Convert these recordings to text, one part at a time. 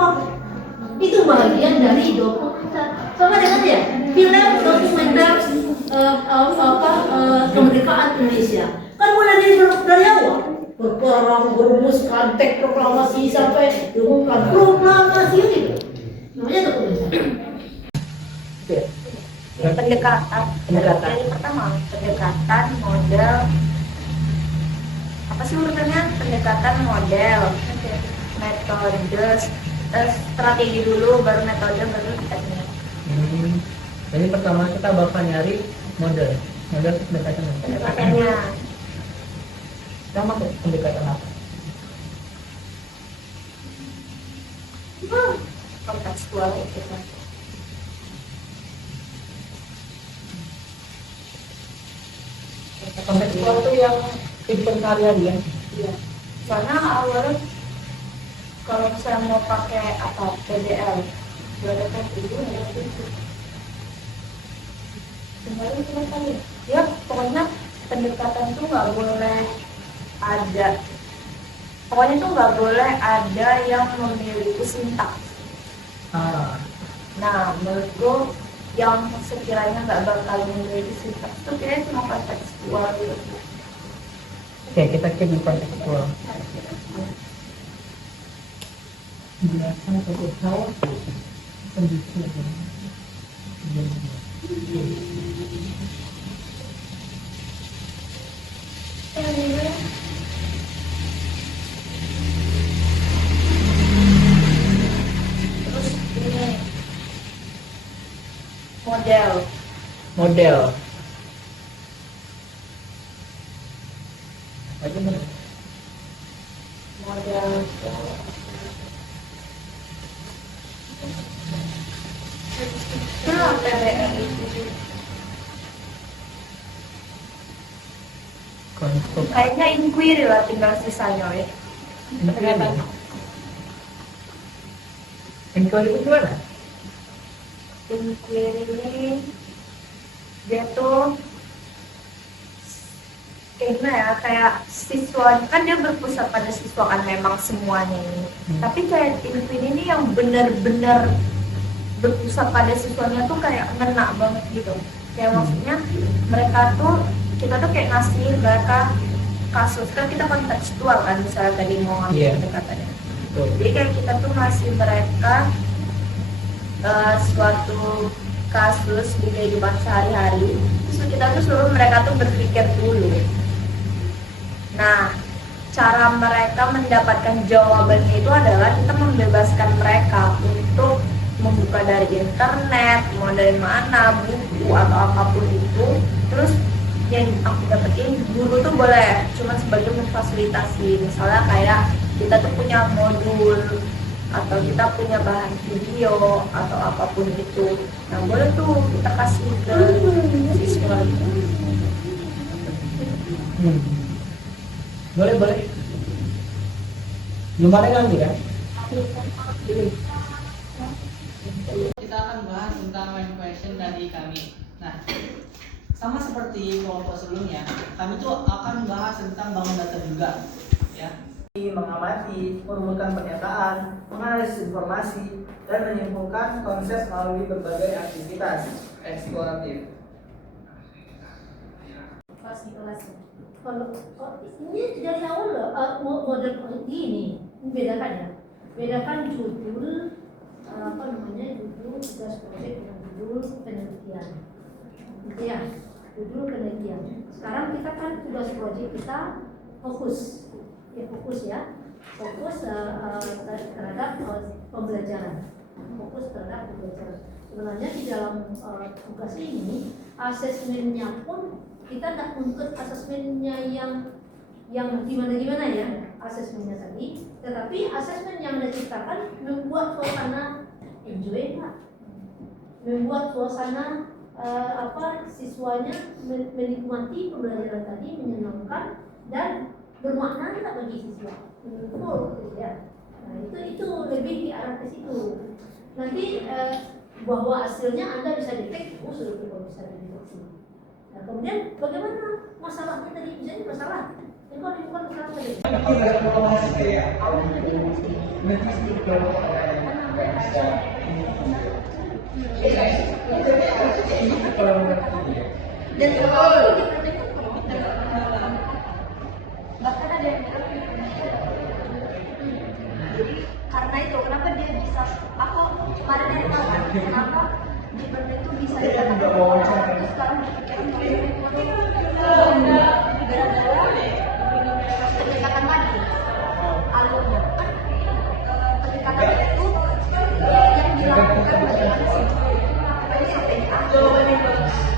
vlog. Itu bagian dari dokumenter. Sama dengan ya, film dokumenter kemerdekaan Indonesia. Kan mulai dari awal. Berperang, berumuskan, teks proklamasi sampai diumumkan proklamasi itu. Namanya dokumenter. Pendekatan. Jadi pertama pendekatan model, apa sih urutannya? Pendekatan model, metode, strategi dulu, baru metode, baru teknik. Jadi pertama kita bakal nyari model pendekatannya. Pendekatannya Kita masuk pendekatan apa? kontekstual gitu. Kontekstual itu yang kehidupan sehari-hari ya. Iya. Karena awalnya kalau misalnya mau pakai apa PDL, berada itu ada itu. Sebenarnya cuma kali. Ya pokoknya pendekatan tuh nggak boleh ada. Pokoknya tuh nggak boleh ada yang memiliki sintaks. Nah, menurutku yang sekiranya nggak bakal memiliki sintaks itu kayaknya cuma kontekstual gitu. Oke, kita ke kontekstual. Penjelasan atau kondisi. Terus ini model. Bagaimana? Model nah, PDL itu Konstruk. kayaknya inquiry lah tinggal sisanya ya. Inquiry itu gimana? Inquiry ini dia tuh kayak gimana ya, kayak siswa kan dia berpusat pada siswa kan memang semuanya ini. Tapi kayak inquiry ini yang benar-benar berpusat pada siswanya tuh kayak ngena banget gitu. Kayak maksudnya mereka tuh, kita tuh kayak ngasih mereka kasus, kan kita kontekstual kan misalnya tadi mau ngambil pendekatannya. Jadi kayak kita tuh ngasih mereka suatu kasus di kehidupan sehari-hari, terus kita tuh suruh mereka tuh berpikir dulu. Nah, cara mereka mendapatkan jawabannya itu adalah kita membebaskan mereka untuk membuka dari internet, mau dari mana, buku atau apapun itu. Terus yang aku dapetin, guru tuh boleh cuma sebagai memfasilitasi. Misalnya kayak kita tuh punya modul atau kita punya bahan video atau apapun itu. Nah, boleh tuh kita kasih ke siswa. Boleh. Belum ada lagi kan? Kita akan bahas tentang main question dari kami. Nah, sama seperti kelompok sebelumnya, kami tuh akan bahas tentang bangun data juga, ya. Mengamati, merumuskan pernyataan, menganalisis informasi, dan menyimpulkan konsep melalui berbagai aktivitas eksploratif. Kalau ini dari awal loh, model ini bedakan ya, bedakan judul judul tugas proyek dengan judul penelitian, gitu ya, judul penelitian. Sekarang kita kan tugas proyek kita fokus terhadap pembelajaran, Sebenarnya di dalam tugas ini asesmennya pun kita tidak menuntut asesmennya yang gimana ya asesmennya tadi, tetapi asesmen yang diciptakan membuat suasana enjoy nggak, membuat suasana siswanya menikmati pembelajaran tadi, menyenangkan dan bermakna nggak bagi siswa. Betul ya. Nah, itu lebih diarah ke situ. Nanti bahwa hasilnya Anda bisa detek, sudah bisa dideteksi. Nah, kemudian bagaimana masalahnya tadi? Misalnya masalah ini bukan masalah tadi. Dan kalau bahkan ada yang bilang jadi karena itu kenapa dia bisa aku kemarin dari tahu kan kenapa di Berlin itu bisa dikatakan terus sekarang berpikiran gara-gara pendekatan tadi alurnya kan pendekatan itu yang dilakukan bagaimana sih dari sampai di akhir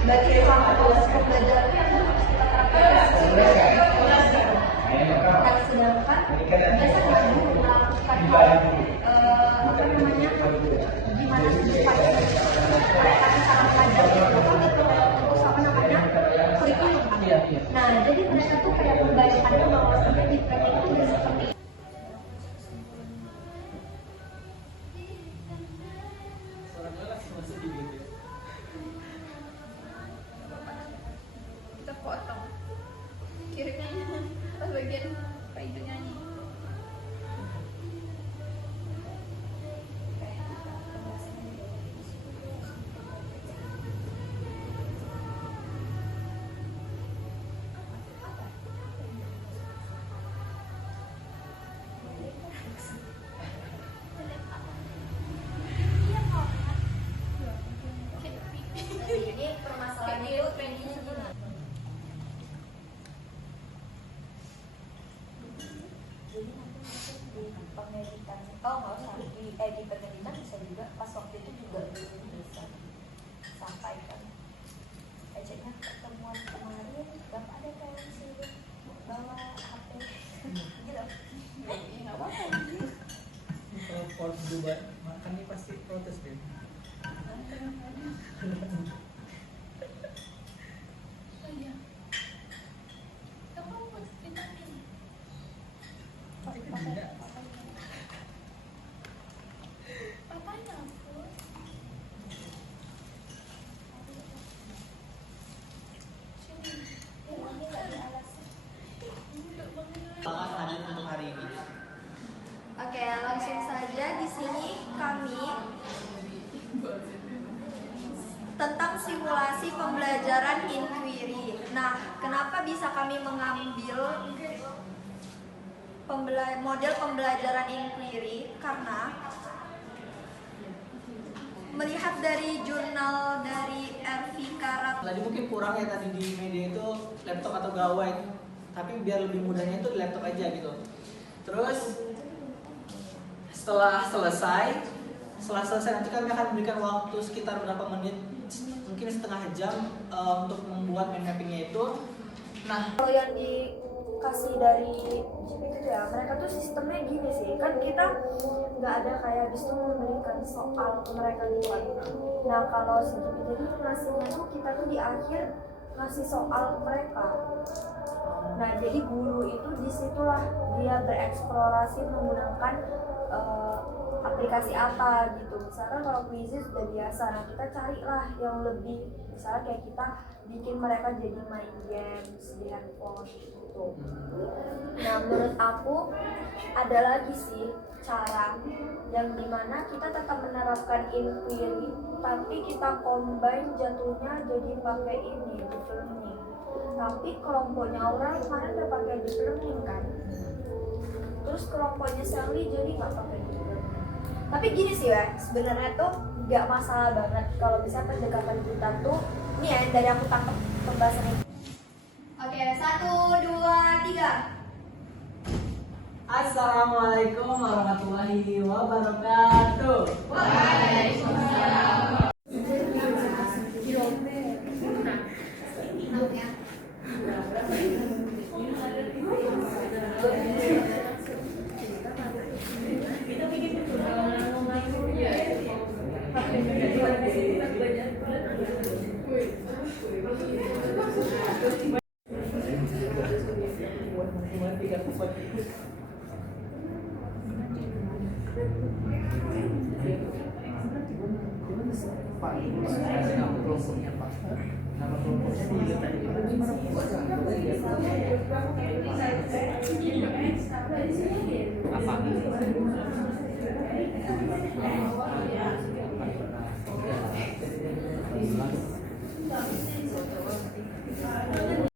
bagi selama proses pembelajaran yang harus kita terapkan. Nah, sedangkan biasanya guru melakukan apa namanya gimana sih supaya mereka bisa belajar itu kan terus apa namanya kurikulum kan. Nah, jadi mereka tuh kayak membayangkannya bahwa sampai di training itu bisa seperti kita potong kirimnya pas bagian apa itu nyanyi. ini permasalahan itu trainingnya gini. Jadi nanti di pengeditan, oh nggak usah di pengeditan bisa juga pas waktu itu juga bisa sampaikan. Ejeknya pertemuan kemarin bapak ada kayak sih bawa HP gitu. Nggak apa-apa. Kalau Paul Dubai makan ini pasti protes deh. Oh iya. Kamu buat vitamin. Papanya aku. Sini. Ini nggak di alas. Sangat hadir untuk hari ini. Oke, langsung saja di sini kami tentang simulasi pembelajaran inquiry. Nah, kenapa bisa kami mengambil model pembelajaran inquiry? Karena melihat dari jurnal dari RV Karat. Tadi mungkin kurang ya tadi di media itu laptop atau gawai, tapi biar lebih mudahnya itu di laptop aja gitu. Terus setelah selesai nanti kami akan berikan waktu sekitar berapa menit, mungkin setengah jam untuk membuat mind mappingnya itu. Nah, Kalau yang dikasih dari GPT itu ya, mereka tuh sistemnya gini sih, kan kita nggak ada kayak habis itu memberikan soal ke mereka gitu kan. Nah kalau si GPT itu ngasihnya tuh kita tuh di akhir ngasih soal ke mereka. Nah jadi guru itu disitulah dia bereksplorasi menggunakan aplikasi apa gitu. Misalkan kalau Quizy sudah biasa, nah kita carilah yang lebih, misalnya kayak kita bikin mereka jadi main games di handphone gitu. Nah menurut aku ada lagi sih cara yang dimana kita tetap menerapkan inquiry tapi kita combine jatuhnya jadi pakai ini deep learning. Tapi kelompoknya Aura kemarin udah pakai deep learning kan, terus kelompoknya Sally jadi nggak pakai deep learning. Tapi gini sih ya, sebenarnya tuh nggak masalah banget kalau bisa pendekatan kita tuh ini ya dari aku tangkap pembahasan ini. Oke, 1, 2, 3. Assalamualaikum warahmatullahi wabarakatuh. Waalaikumsalam. Nama kelompoknya apa? habis. Nggak habis.